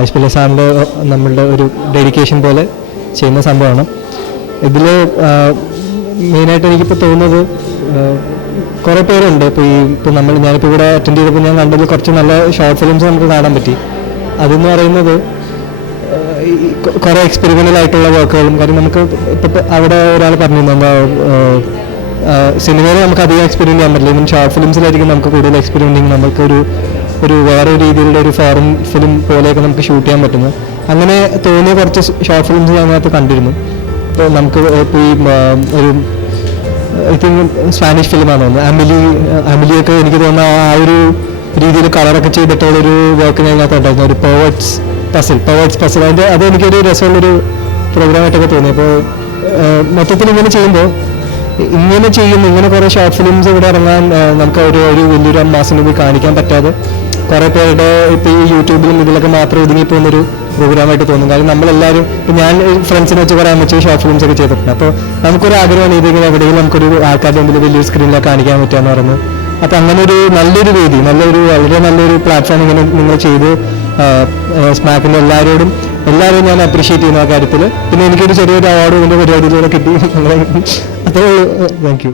രാജ് പിള്ള സാറിൻ്റെ നമ്മളുടെ ഒരു ഡെഡിക്കേഷൻ പോലെ ചെയ്യുന്ന സംഭവമാണ്. ഇതിൽ മെയിനായിട്ട് എനിക്കിപ്പോൾ തോന്നുന്നത് കുറേ പേരുണ്ട്. ഇപ്പോൾ ഞാനിപ്പോൾ ഇവിടെ അറ്റൻഡ് ചെയ്തപ്പോൾ ഞാൻ കണ്ടതിൽ കുറച്ച് നല്ല ഷോർട്ട് ഫിലിംസ് നമുക്ക് കാണാൻ പറ്റി. അതെന്ന് പറയുന്നത് കുറേ എക്സ്പെരിമെൻ്റൽ ആയിട്ടുള്ള വർക്കുകളും. കാര്യം നമുക്ക് ഇപ്പോൾ അവിടെ ഒരാൾ പറഞ്ഞിരുന്നു എന്താ സിനിമയിൽ നമുക്ക് അധികം എക്സ്പെരിമെൻ്റ് ചെയ്യാൻ പറ്റില്ല, ഇവൻ ഷോർട്ട് ഫിലിംസിലായിരിക്കും നമുക്ക് കൂടുതൽ എക്സ്പെരിമെൻറ്റിങ്, നമുക്കൊരു വേറെ രീതിയിലുള്ള ഒരു ഫോറിൻ ഫിലിം പോലെയൊക്കെ നമുക്ക് ഷൂട്ട് ചെയ്യാൻ പറ്റുന്നു. അങ്ങനെ തോന്നിയ കുറച്ച് ഷോർട്ട് ഫിലിംസ് അതിനകത്ത് കണ്ടിരുന്നു. ഇപ്പോൾ നമുക്ക് ഇപ്പോൾ ഈ ഒരു ഐ തിങ്ക് സ്പാനിഷ് ഫിലിമാണ് തോന്നുന്നത്, അമിലിയൊക്കെ എനിക്ക് തോന്നുന്ന ആ ഒരു രീതിയിൽ കളറൊക്കെ ചെയ്തിട്ടുള്ളൊരു വർക്ക് അതിനകത്ത് ഉണ്ടായിരുന്നു. ഒരു പേവേർട്സ് പസിൽ അത് എനിക്കൊരു രസമുള്ളൊരു പ്രോഗ്രാമായിട്ടൊക്കെ തോന്നി. അപ്പോൾ മൊത്തത്തിൽ ഇങ്ങനെ ചെയ്യുമ്പോൾ ഇങ്ങനെ കുറേ ഷോർട്ട് ഫിലിംസ് ഇവിടെ ഇറങ്ങാൻ നമുക്ക് ഒരു വലിയൊരു മാസിന് പോയി കാണിക്കാൻ പറ്റാതെ കുറേ പേരുടെ ഇപ്പോൾ ഈ യൂട്യൂബിലും ഇതിലൊക്കെ മാത്രം ഒതുങ്ങിപ്പോകുന്നൊരു പ്രോഗ്രാമായിട്ട് തോന്നും. കാരണം നമ്മളെല്ലാവരും ഞാൻ ഫ്രണ്ട്സിനെ വെച്ച് കുറേ അമ്മച്ച് ഷോർട്ട് ഫിലിംസ് ഒക്കെ ചെയ്തിട്ടുണ്ട്. അപ്പോൾ നമുക്കൊരു ആഗ്രഹമാണ് ഇതിങ്ങനെ എവിടെയെങ്കിലും നമുക്കൊരു ആൾക്കാരുടെ മുമ്പിൽ വലിയൊരു സ്ക്രീനിലൊക്കെ കാണിക്കാൻ പറ്റുകയെന്ന് പറഞ്ഞു. അപ്പോൾ അങ്ങനെ ഒരു നല്ലൊരു വേദി, വളരെ നല്ലൊരു പ്ലാറ്റ്ഫോം ഇങ്ങനെ നിങ്ങൾ ചെയ്ത് സ്മാക്കിൻ്റെ എല്ലാവരും ഞാൻ അപ്രീഷിയേറ്റ് ചെയ്യുന്ന ആ കാര്യത്തിൽ. പിന്നെ എനിക്കൊരു ചെറിയൊരു അവാർഡ് ഇതിൻ്റെ പരിപാടിയിലൂടെ കിട്ടി. അത്രേ ഉള്ളൂ. Thank you.